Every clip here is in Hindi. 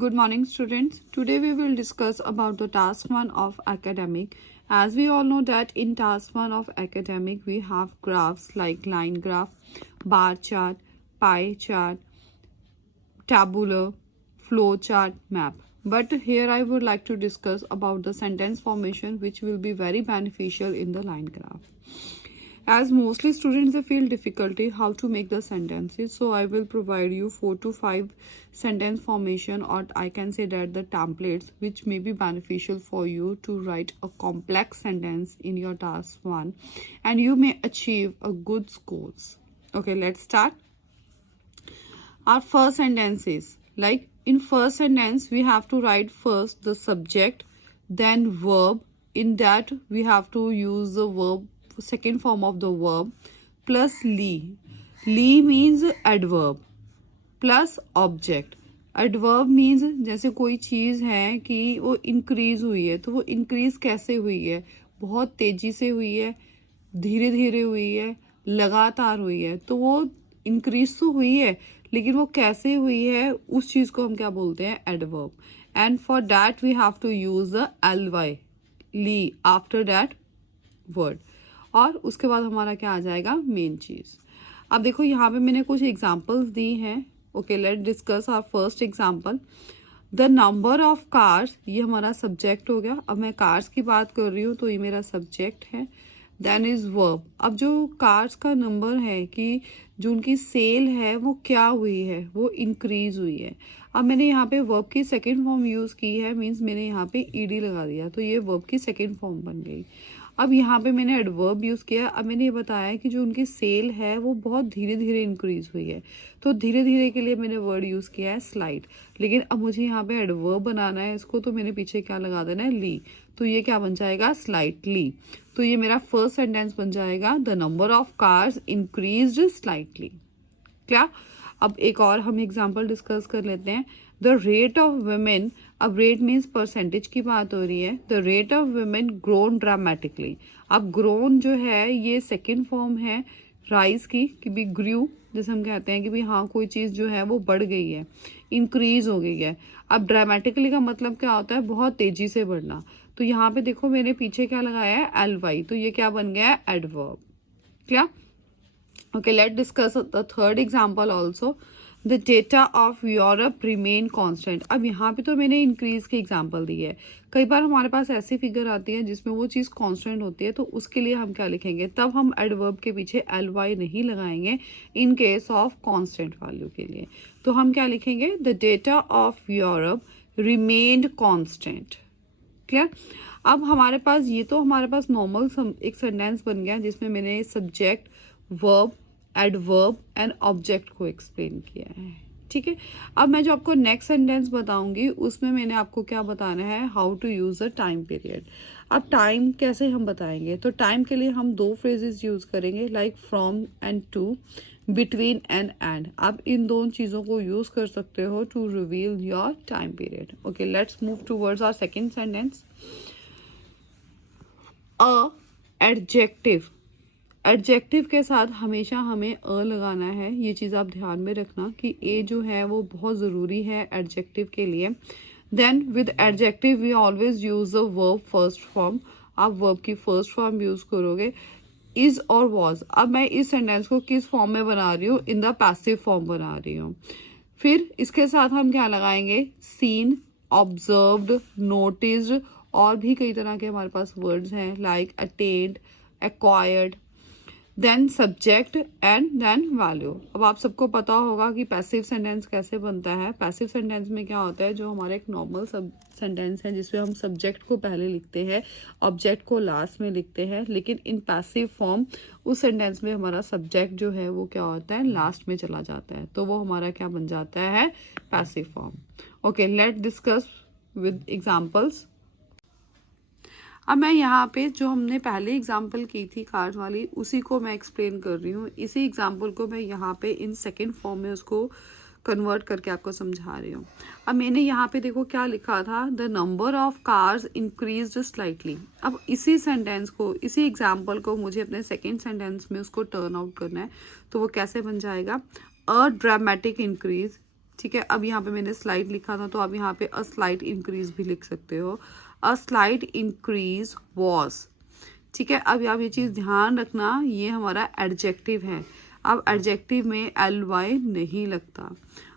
Good morning, students. Today we will discuss about the task 1 of academic. As we all know that in task 1 of academic we have graphs like line graph, bar chart, pie chart, tabular, flow chart, map. But here I would like to discuss about the sentence formation, which will be very beneficial in the line graph. As mostly students they feel difficulty how to make the sentences, so I will provide you 4 to 5 sentence formation, or I can say that the templates, which may be beneficial for you to write a complex sentence in your task 1 and you may achieve a good scores. Okay, let's start. Our first sentence is like, in first sentence we have to write first the subject, then verb. In that we have to use the verb, second form of the verb, plus Lee. Lee means adverb plus object. adverb means जैसे कोई चीज़ है कि वो increase हुई है, तो वो increase कैसे हुई है? बहुत तेजी से हुई है, धीरे धीरे हुई है, लगातार हुई है. तो वो increase तो हुई है, लेकिन वो कैसे हुई है उस चीज़ को हम क्या बोलते हैं? adverb. And for that we have to use the ly, Lee, after that word. और उसके बाद हमारा क्या आ जाएगा? मेन चीज. अब देखो यहाँ पे मैंने कुछ एग्जांपल्स दी हैं. Okay, let discuss our first example. The number of cars, ये हमारा सब्जेक्ट हो गया. अब मैं कार्स की बात कर रही हूँ तो ये मेरा सब्जेक्ट है. Then is verb. अब जो कार्स का नंबर है कि जो उनकी सेल है वो क्या हुई है? वो इंक्रीज हुई है. अब मैंने यहाँ पे वर्ब की सेकेंड फॉर्म यूज की है, मीन्स मैंने यहाँ पे ईडी लगा दिया, तो ये वर्ब की सेकेंड फॉर्म बन गई. अब यहाँ पे मैंने एडवर्ब यूज किया. अब मैंने ये बताया कि जो उनकी सेल है वो बहुत धीरे धीरे इंक्रीज हुई है, तो धीरे धीरे के लिए मैंने वर्ड यूज किया है स्लाइड. लेकिन अब मुझे यहाँ पे एडवर्ब बनाना है इसको, तो मैंने पीछे क्या लगा देना है? ली. तो ये क्या बन जाएगा? स्लाइटली. तो ये मेरा फर्स्ट सेंटेंस बन जाएगा, the number of cars increased slightly. क्या? अब एक और हम एग्जाम्पल डिस्कस कर लेते हैं. द रेट ऑफ वुमेन, अब रेट मीन्स परसेंटेज की बात हो रही है. The rate of women grown dramatically. अब ग्रोन जो है ये सेकेंड फॉर्म है राइज की, कि भी ग्रू, जैसे हम कहते हैं कि भी हाँ कोई चीज़ जो है वो बढ़ गई है, इंक्रीज हो गई है. अब ड्रामेटिकली का मतलब क्या होता है? बहुत तेजी से बढ़ना. तो यहाँ पे देखो मैंने पीछे क्या लगाया है? L Y. तो ये क्या बन गया है? एडवर्ब. क्या? Okay, let's discuss the third example also. The data of Europe remain constant. अब यहाँ पे तो मैंने इंक्रीज की एग्जांपल दी है. कई बार हमारे पास ऐसी फिगर आती है जिसमें वो चीज़ कांस्टेंट होती है, तो उसके लिए हम क्या लिखेंगे? तब हम एडवर्ब के पीछे एल वाई नहीं लगाएंगे in case of constant value के लिए. तो हम क्या लिखेंगे? The data of Europe remained constant. Clear? अब हमारे पास ये तो हमारे पास नॉर्मल एक सेंटेंस बन गया जिसमें मैंने subject, verb, adverb and object को एक्सप्लेन किया है. ठीक है. अब मैं जो आपको नेक्स्ट सेंटेंस बताऊंगी उसमें मैंने आपको क्या बताना है? How to use the time period. अब टाइम कैसे हम बताएंगे? तो टाइम के लिए हम दो फ्रेजेस यूज करेंगे, like from and to, between and. आप इन दोनों चीज़ों को यूज कर सकते हो to reveal your time period. Okay, let's move towards our second sentence. A adjective. Adjective के साथ हमेशा हमें अ लगाना है. ये चीज़ आप ध्यान में रखना कि ए जो है वो बहुत ज़रूरी है एडजेक्टिव के लिए. Then with adjective we always use the verb first form. आप वर्ब की फर्स्ट फॉर्म यूज करोगे, इज और वॉज. अब मैं इस सेंटेंस को किस फॉर्म में बना रही हूँ? इन द पैसिव फॉर्म बना रही हूँ. फिर इसके साथ हम क्या लगाएंगे? सीन, ऑब्जर्व्ड, नोटिस्ड, और भी कई तरह के हमारे पास वर्ड्स हैं, like attend, acquired. Then subject and then value. अब आप सबको पता होगा कि पैसिव सेंटेंस कैसे बनता है. पैसिव सेंटेंस में क्या होता है? जो हमारा एक नॉर्मल सेंटेंस है जिसमें हम सब्जेक्ट को पहले लिखते हैं, ऑब्जेक्ट को लास्ट में लिखते हैं, लेकिन इन पैसिव फॉर्म उस सेंटेंस में हमारा सब्जेक्ट जो है वो क्या होता है? लास्ट में चला जाता है, तो वो हमारा क्या बन जाता है? Passive form. Okay, let discuss with examples. अब मैं यहाँ पे जो हमने पहले एग्जाम्पल की थी कार्ड वाली, उसी को मैं एक्सप्लेन कर रही हूँ. इसी एग्जाम्पल को मैं यहाँ पे इन सेकेंड फॉर्म में उसको कन्वर्ट करके आपको समझा रही हूँ. अब मैंने यहाँ पे देखो क्या लिखा था? The number of cars increased slightly. अब इसी सेंटेंस को, इसी एग्जाम्पल को मुझे अपने सेकेंड सेंटेंस में उसको टर्न आउट करना है. तो वो कैसे बन जाएगा? अ ड्रामेटिक इंक्रीज. ठीक है, अब यहाँ पे मैंने स्लाइट लिखा था तो आप यहाँ पे अ स्लाइट इंक्रीज भी लिख सकते हो। अ स्लाइट इंक्रीज वॉज। ठीक है, अब आप ये चीज़ ध्यान रखना, ये हमारा एडजेक्टिव है। अब एडजेक्टिव में ly नहीं लगता।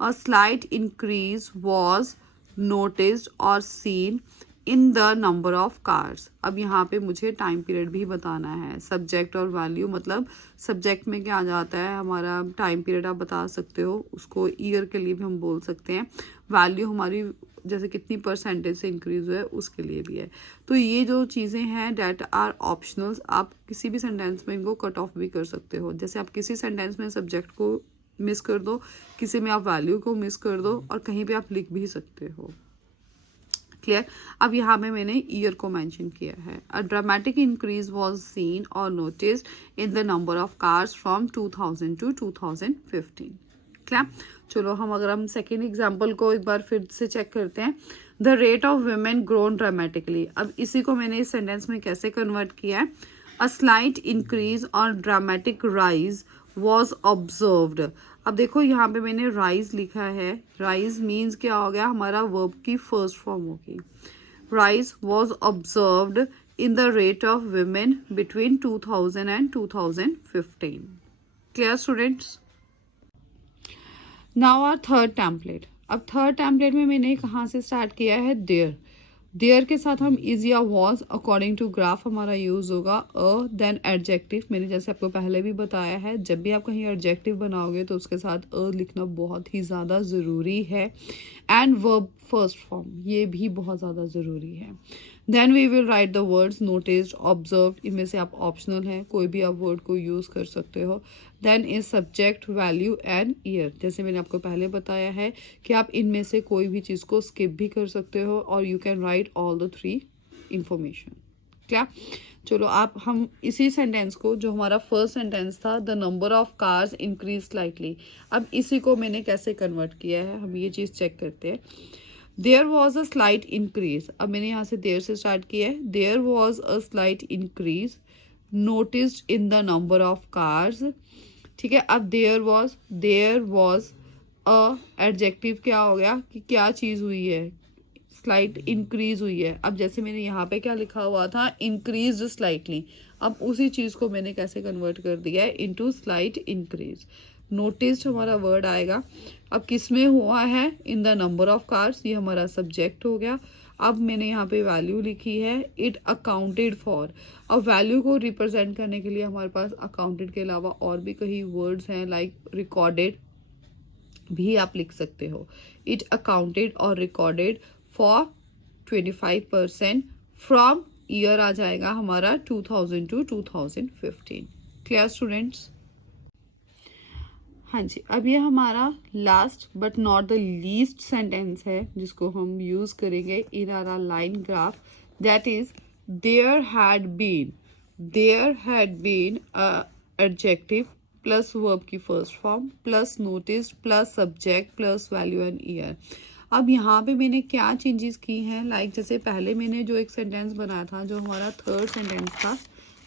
A slight increase was noticed और seen in the number of cars. अब यहाँ पे मुझे टाइम पीरियड भी बताना है। सब्जेक्ट और वैल्यू, मतलब सब्जेक्ट में क्या आ जाता है हमारा टाइम पीरियड आप बता सकते हो, उसको ईयर के लिए भी हम बोल सकते हैं। वैल्यू हमारी जैसे कितनी परसेंटेज से इंक्रीज हुआ है उसके लिए भी है। तो ये जो चीज़ें हैं डेट आर ऑप्शनल्स, आप किसी भी सेंटेंस में इनको कट ऑफ भी कर सकते हो। जैसे आप किसी सेंटेंस में सब्जेक्ट को मिस कर दो, किसी में आप वैल्यू को मिस कर दो, और कहीं पे आप लिख भी सकते हो। क्लियर। अब यहाँ पे मैंने ईयर को मेंशन किया है। A dramatic increase was seen और noticed in the number of cars from 2000 to 2015। Clear. चलो हम सेकेंड एग्जाम्पल को एक बार फिर से चेक करते हैं। The rate of women grown dramatically. अब इसी को मैंने इस सेंटेंस में कैसे कन्वर्ट किया है। अ स्लाइट इंक्रीज और ड्रामेटिक राइज वॉज ऑब्जर्व्ड। अब देखो यहाँ पे मैंने राइज लिखा है। राइज मीन्स क्या हो गया, हमारा वर्ब की फर्स्ट फॉर्म होगी। Rise was observed in the rate of women between 2000 and 2015। Clear students. Now our third template. अब थर्ड टेम्पलेट में मैंने कहाँ से स्टार्ट किया है, देयर। देयर के साथ हम इज या वॉज अकॉर्डिंग टू ग्राफ हमारा यूज होगा। A then adjective. मैंने जैसे आपको पहले भी बताया है, जब भी आप कहीं एडजेक्टिव बनाओगे तो उसके साथ अ लिखना बहुत ही ज़्यादा ज़रूरी है। एंड वर्ब फर्स्ट फॉर्म, ये भी बहुत ज़्यादा ज़रूरी है। Then we will write the words noticed, observed. इनमें से आप ऑप्शनल है, कोई भी आप वर्ड को यूज़ कर सकते हो। Then is subject, value and year. जैसे मैंने आपको पहले बताया है कि आप इनमें से कोई भी चीज़ को स्किप भी कर सकते हो, और you can write all the three information. क्या। चलो हम इसी सेंटेंस को, जो हमारा फर्स्ट सेंटेंस था, the number of cars increase slightly, अब इसी को मैंने कैसे कन्वर्ट किया है, हम ये चीज़ चेक करते हैं। There was a slight increase. अब मैंने यहाँ से देयर से स्टार्ट किया है। There was a slight increase noticed in the number of cars. ठीक है, अब देयर वॉज अ एडजेक्टिव क्या हो गया कि क्या चीज़ हुई है, स्लाइट इंक्रीज हुई है। अब जैसे मैंने यहाँ पे क्या लिखा हुआ था, इंक्रीज स्लाइटली, अब उसी चीज़ को मैंने कैसे कन्वर्ट कर दिया है इनटू स्लाइट इंक्रीज। नोटिस्ड हमारा वर्ड आएगा। अब किस में हुआ है, इन द नंबर ऑफ कार्स, ये हमारा सब्जेक्ट हो गया। अब मैंने यहाँ पे वैल्यू लिखी है, इट अकाउंटेड फॉर। अब वैल्यू को रिप्रेजेंट करने के लिए हमारे पास अकाउंटेड के अलावा और भी कई वर्ड्स हैं, लाइक रिकॉर्डेड भी आप लिख सकते हो। इट अकाउंटेड और रिकॉर्डेड फॉर 25% फ्रॉम ईयर आ जाएगा हमारा 2000 टू 2015। Clear students. हाँ जी, अब ये हमारा last but not the least sentence है जिसको हम यूज करेंगे in our line graph. That is there had been adjective plus verb की first form plus noticed plus subject plus value and year. अब यहाँ पे मैंने क्या चेंजेस की हैं, लाइक जैसे पहले मैंने जो एक सेंटेंस बनाया था, जो हमारा थर्ड सेंटेंस था,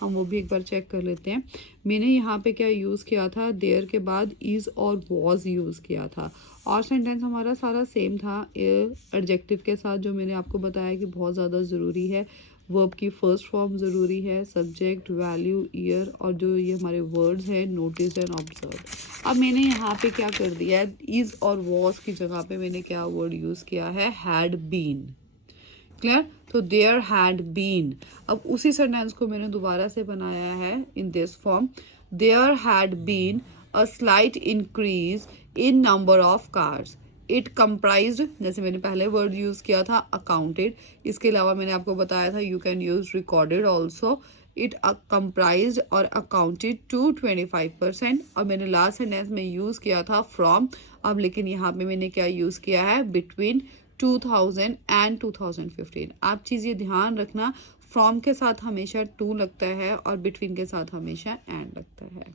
हम वो भी एक बार चेक कर लेते हैं। मैंने यहाँ पे क्या यूज़ किया था, देयर के बाद इज़ और वॉज यूज़ किया था, और सेंटेंस हमारा सारा सेम था एडजेक्टिव के साथ, जो मैंने आपको बताया कि बहुत ज़्यादा ज़रूरी है। वर्ब की फर्स्ट फॉर्म ज़रूरी है, सब्जेक्ट, वैल्यू, ईयर, और जो ये हमारे वर्ड्स हैं नोटिस एंड ऑब्जर्व। अब मैंने यहाँ पे क्या कर दिया है, इज़ और वॉज की जगह पे मैंने क्या वर्ड यूज़ किया है, हैड बीन। क्लियर। तो देयर हैड बीन, अब उसी सेंटेंस को मैंने दोबारा से बनाया है in this form. There had been a slight increase in number of cars. It comprised, जैसे मैंने पहले वर्ड यूज किया था अकाउंटेड, इसके अलावा मैंने आपको बताया था you can use recorded also. It comprised और अकाउंटेड टू 25%, और मैंने लास्ट सेंटेंस में यूज किया था फ्रॉम। अब लेकिन यहाँ पे मैंने क्या यूज किया है, बिटवीन 2000 एंड 2015। आप चीज़ ये ध्यान रखना, फ्रॉम के साथ हमेशा टू लगता है और बिटवीन के साथ हमेशा एंड लगता है।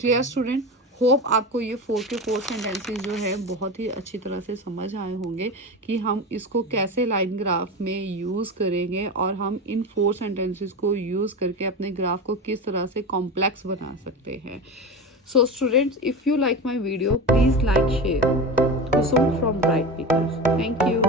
Clear student. होप आपको ये 4 के 4 सेंटेंसेस जो है बहुत ही अच्छी तरह से समझ आए होंगे कि हम इसको कैसे लाइन ग्राफ में यूज़ करेंगे, और हम इन 4 सेंटेंसेस को यूज़ करके अपने ग्राफ को किस तरह से कॉम्प्लेक्स बना सकते हैं। So students, if you like my video please like share. Kusum from Bright Makers. Thank you.